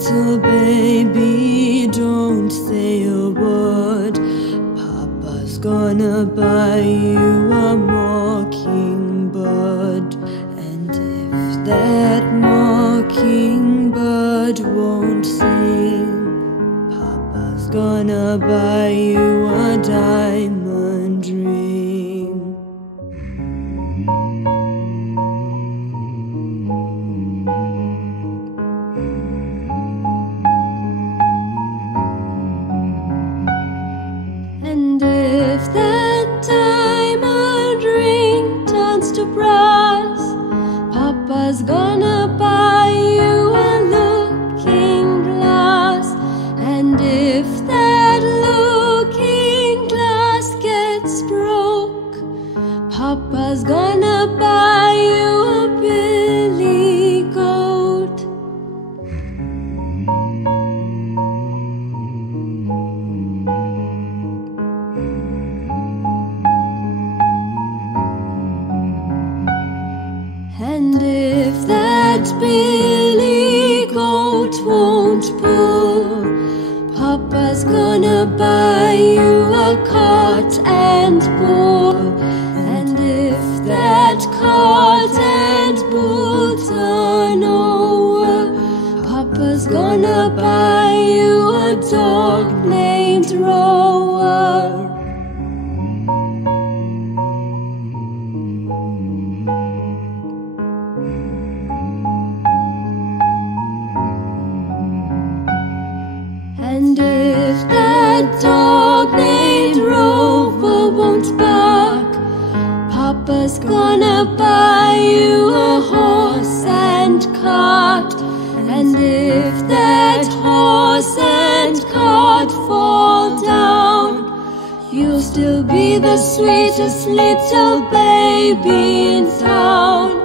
Little baby, don't say a word. Papa's gonna buy you a mockingbird. And if that mockingbird won't sing, Papa's gonna buy you a diamond ring. And if that diamond ring turns to brass, Papa's gonna buy you a looking glass. And if that looking glass gets broke, Papa's gonna buy you a billy goat. And if that billy goat won't pull, Papa's gonna buy you a cart and bull. And if that cart and bull turn over, Papa's gonna buy you a dog named Rower. And if that dog named Rover won't bark, Papa's gonna buy you a horse and cart. And if that horse and cart fall down, you'll still be the sweetest little baby in town.